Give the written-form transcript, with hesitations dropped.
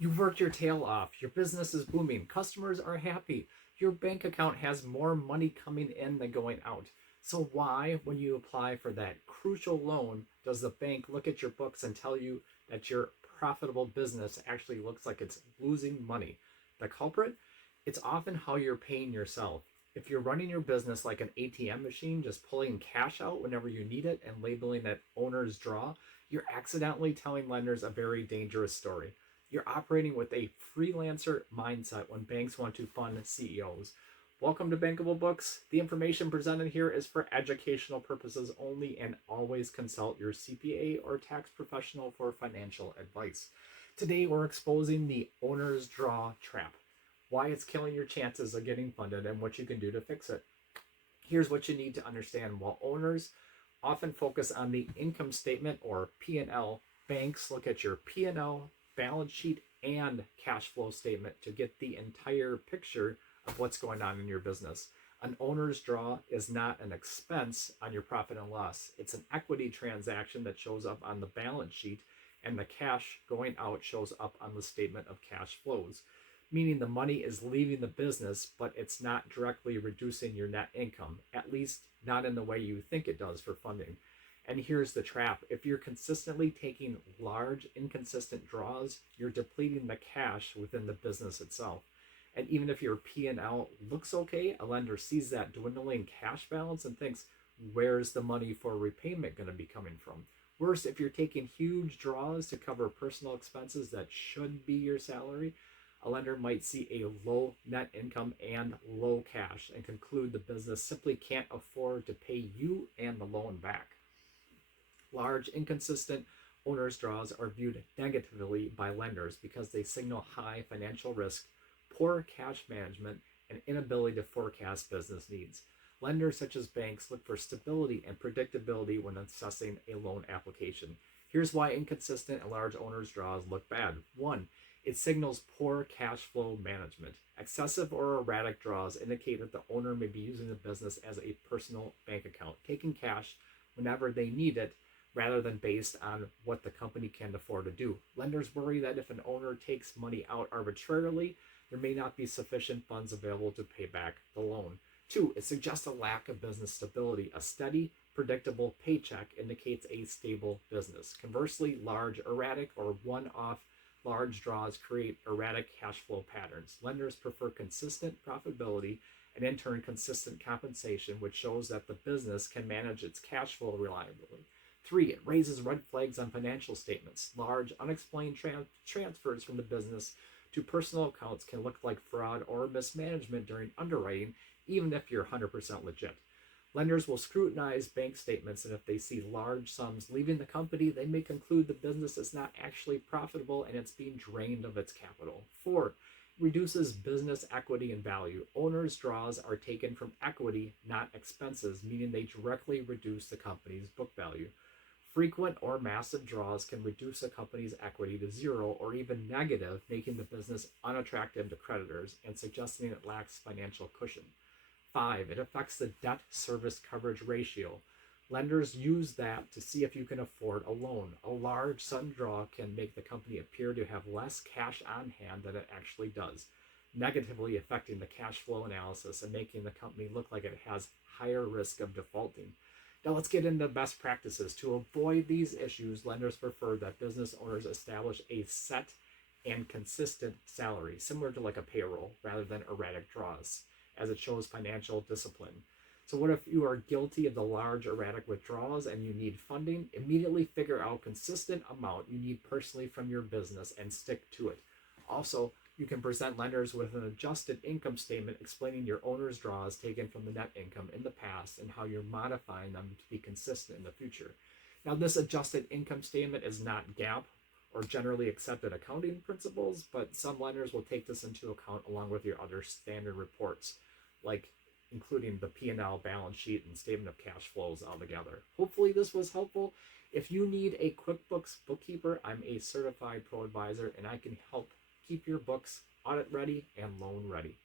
You've worked your tail off, your business is booming, customers are happy, your bank account has more money coming in than going out. So, why, when you apply for that crucial loan, does the bank look at your books and tell you that your profitable business actually looks like it's losing money? The culprit? It's often how you're paying yourself. If you're running your business like an ATM machine, just pulling cash out whenever you need it and labeling it owner's draw, you're accidentally telling lenders a very dangerous story. You're operating with a freelancer mindset when banks want to fund CEOs. Welcome to Bankable Books. The information presented here is for educational purposes only, and always consult your CPA or tax professional for financial advice. Today we're exposing the owner's draw trap, why it's killing your chances of getting funded, and what you can do to fix it. Here's what you need to understand. While owners often focus on the income statement or P&L, banks look at your P&L, balance sheet, and cash flow statement to get the entire picture of what's going on in your business. An owner's draw is not an expense on your profit and loss. It's an equity transaction that shows up on the balance sheet, and the cash going out shows up on the statement of cash flows, meaning the money is leaving the business, but it's not directly reducing your net income, at least not in the way you think it does for funding. And here's the trap. If you're consistently taking large, inconsistent draws, you're depleting the cash within the business itself. And even if your P&L looks okay, a lender sees that dwindling cash balance and thinks, where's the money for repayment going to be coming from? Worse, if you're taking huge draws to cover personal expenses that should be your salary, a lender might see a low net income and low cash and conclude the business simply can't afford to pay you and the loan back. Large, inconsistent owner's draws are viewed negatively by lenders because they signal high financial risk, poor cash management, and inability to forecast business needs. Lenders such as banks look for stability and predictability when assessing a loan application. Here's why inconsistent and large owner's draws look bad. 1. It signals poor cash flow management. Excessive or erratic draws indicate that the owner may be using the business as a personal bank account, taking cash whenever they need it rather than based on what the company can afford to do. Lenders worry that if an owner takes money out arbitrarily, there may not be sufficient funds available to pay back the loan. 2, it suggests a lack of business stability. A steady, predictable paycheck indicates a stable business. Conversely, large, erratic, or one-off large draws create erratic cash flow patterns. Lenders prefer consistent profitability and in turn consistent compensation, which shows that the business can manage its cash flow reliably. 3, it raises red flags on financial statements. Large, unexplained transfers from the business to personal accounts can look like fraud or mismanagement during underwriting, even if you're 100% legit. Lenders will scrutinize bank statements, and if they see large sums leaving the company, they may conclude the business is not actually profitable and it's being drained of its capital. 4, reduces business equity and value. Owners' draws are taken from equity, not expenses, meaning they directly reduce the company's book value. Frequent or massive draws can reduce a company's equity to zero or even negative, making the business unattractive to creditors and suggesting it lacks financial cushion. 5, it affects the debt service coverage ratio. Lenders use that to see if you can afford a loan. A large sudden draw can make the company appear to have less cash on hand than it actually does, negatively affecting the cash flow analysis and making the company look like it has higher risk of defaulting. Now let's get into best practices. To avoid these issues, lenders prefer that business owners establish a set and consistent salary, similar to like a payroll, rather than erratic draws, as it shows financial discipline. So what if you are guilty of the large erratic withdrawals and you need funding? Immediately figure out consistent amount you need personally from your business and stick to it. Also, you can present lenders with an adjusted income statement explaining your owner's draws taken from the net income in the past and how you're modifying them to be consistent in the future. Now, this adjusted income statement is not GAAP or generally accepted accounting principles, but some lenders will take this into account along with your other standard reports, like including the P&L, balance sheet, and statement of cash flows all together. Hopefully this was helpful. If you need a QuickBooks bookkeeper, I'm a certified pro advisor and I can help keep your books audit ready and loan ready.